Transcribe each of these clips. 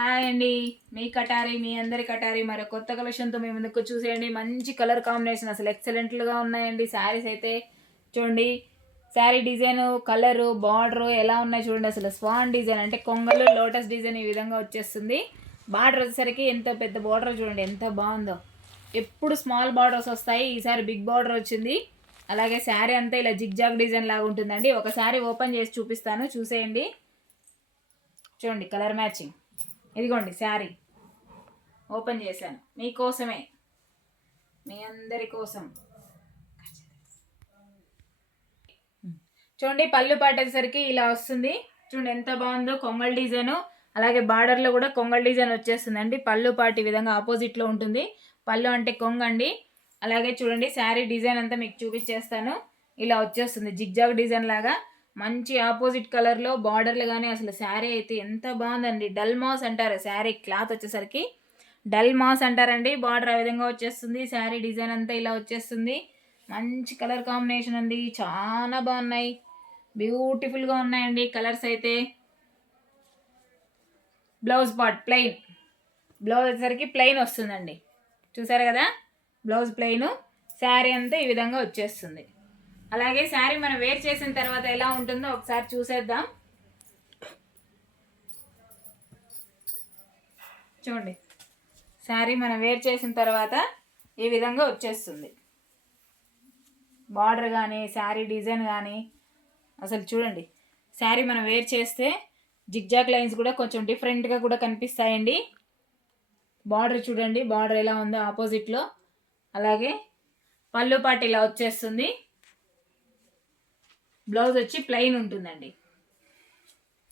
Hi అండి, మీ కటారి మీ అందరి కటారి మరో కొత్త కలెక్షన్తో మీ ముందుకు చూసేయండి. మంచి కలర్ కాంబినేషన్ అసలు ఎక్సలెంట్లుగా ఉన్నాయండి. శారీస్ అయితే చూడండి, శారీ డిజైన్, కలరు, బార్డరు ఎలా ఉన్నాయి చూడండి. అసలు స్వాన్ డిజైన్ అంటే కొంగలు, లోటస్ డిజైన్ ఈ విధంగా వచ్చేస్తుంది. బార్డర్ వచ్చేసరికి ఎంత పెద్ద బార్డర్ చూడండి, ఎంత బాగుందో. ఎప్పుడు స్మాల్ బార్డర్స్ వస్తాయి, ఈసారి బిగ్ బార్డర్ వచ్చింది. అలాగే శారీ అంతా ఇలా జిగ్జాగ్ డిజైన్ లాగా ఉంటుందండి. ఒకసారి ఓపెన్ చేసి చూపిస్తాను, చూసేయండి. చూడండి కలర్ మ్యాచింగ్. ఇదిగోండి శారీ ఓపెన్ చేశాను మీకోసమే, మీ అందరి కోసం. చూడండి పళ్ళు పాటేసరికి ఇలా వస్తుంది. చూడండి ఎంత బాగుందో, కొంగల్ డిజైన్. అలాగే బార్డర్లో కూడా కొంగల్ డిజైన్ వచ్చేస్తుందండి. పళ్ళు పాటి విధంగా ఆపోజిట్లో ఉంటుంది. పళ్ళు అంటే కొంగండి. అలాగే చూడండి శారీ డిజైన్ అంతా మీకు చూపించేస్తాను. ఇలా వచ్చేస్తుంది జిగ్జాగ్ డిజైన్ లాగా. మంచి ఆపోజిట్ కలర్లో బార్డర్లు కానీ అసలు శారీ అయితే ఎంత బాగుందండి. డల్ మాస్ అంటారు శారీ క్లాత్ వచ్చేసరికి, డల్ మాస్ అంటారండి. బార్డర్ ఆ విధంగా వచ్చేస్తుంది. శారీ డిజైన్ అంతా ఇలా వచ్చేస్తుంది. మంచి కలర్ కాంబినేషన్ అండి, చాలా బాగున్నాయి, బ్యూటిఫుల్గా ఉన్నాయండి కలర్స్ అయితే. బ్లౌజ్ పార్ట్ ప్లెయిన్, బ్లౌజ్ వచ్చేసరికి ప్లెయిన్ వస్తుందండి. చూసారు కదా, బ్లౌజ్ ప్లెయిన్, శారీ అంతా ఈ విధంగా వచ్చేస్తుంది. అలాగే శారీ మనం వేర్ చేసిన తర్వాత ఎలా ఉంటుందో ఒకసారి చూసేద్దాం. చూడండి శారీ మనం వేర్ చేసిన తర్వాత ఈ విధంగా వచ్చేస్తుంది. బార్డర్ కానీ శారీ డిజైన్ కానీ అసలు చూడండి. శారీ మనం వేర్ చేస్తే జిగ్జాగ్ లైన్స్ కూడా కొంచెం డిఫరెంట్గా కూడా కనిపిస్తాయండి. బార్డర్ చూడండి, బార్డర్ ఎలా ఉందో ఆపోజిట్లో. అలాగే పళ్ళు పాటు ఇలా వచ్చేస్తుంది. బ్లౌజ్ వచ్చి ప్లెయిన్ ఉంటుందండి.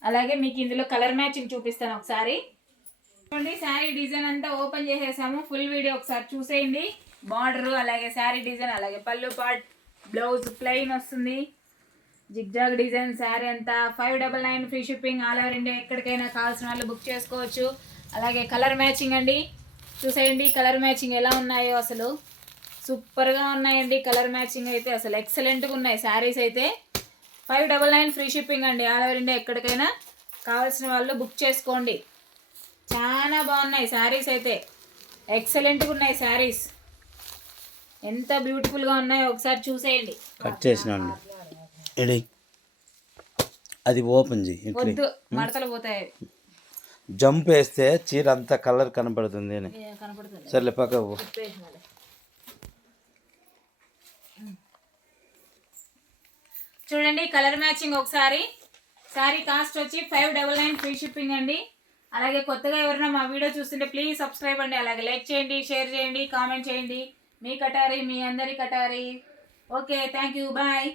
అలాగే మీకు ఇందులో కలర్ మ్యాచింగ్ చూపిస్తాను ఒకసారి. చూడండి శారీ డిజైన్ అంతా ఓపెన్ చేసేసాము. ఫుల్ వీడియో ఒకసారి చూసేయండి. బార్డర్, అలాగే శారీ డిజైన్, అలాగే పళ్ళు పార్ట్, బ్లౌజ్ ప్లెయిన్ వస్తుంది. జిగ్జాగ్ డిజైన్ శారీ అంతా 599 free shipping, all over India. ఎక్కడికైనా కావాల్సిన వాళ్ళు బుక్ చేసుకోవచ్చు. అలాగే కలర్ మ్యాచింగ్ అండి, చూసేయండి కలర్ మ్యాచింగ్ ఎలా ఉన్నాయో. అసలు సూపర్గా ఉన్నాయండి కలర్ మ్యాచింగ్ అయితే. అసలు ఎక్సలెంట్గా ఉన్నాయి శారీస్ అయితే. 599 ఫ్రీ షిప్పింగ్ అండి, ఆల్ ఓవర్ ఇండియా. ఎక్కడికైనా కావాల్సిన వాళ్ళు బుక్ చేసుకోండి. చాలా బాగున్నాయి శారీస్ అయితే, ఎక్సలెంట్గా ఉన్నాయి శారీస్. ఎంత బ్యూటిఫుల్గా ఉన్నాయో ఒకసారి చూసేయండి. కట్ చేసినాను, అది ఓపెన్ చేయి. వద్దు, మడతలు పోతాయి. జంప్ వేస్తే చీర అంతా కలర్ కనపడుతుంది అని. సర్లే పక్క. చూడండి కలర్ మ్యాచింగ్ ఒకసారి. శారీ కాస్ట్ వచ్చి 599 ఫ్రీ షిప్పింగ్ అండి. అలాగే కొత్తగా ఎవరైనా మా వీడియో చూస్తుంటే ప్లీజ్ సబ్స్క్రైబ్ అండి. అలాగే లైక్ చేయండి, షేర్ చేయండి, కామెంట్ చేయండి. మీ కటారి మీ అందరి Katari. Okay, thank you, bye.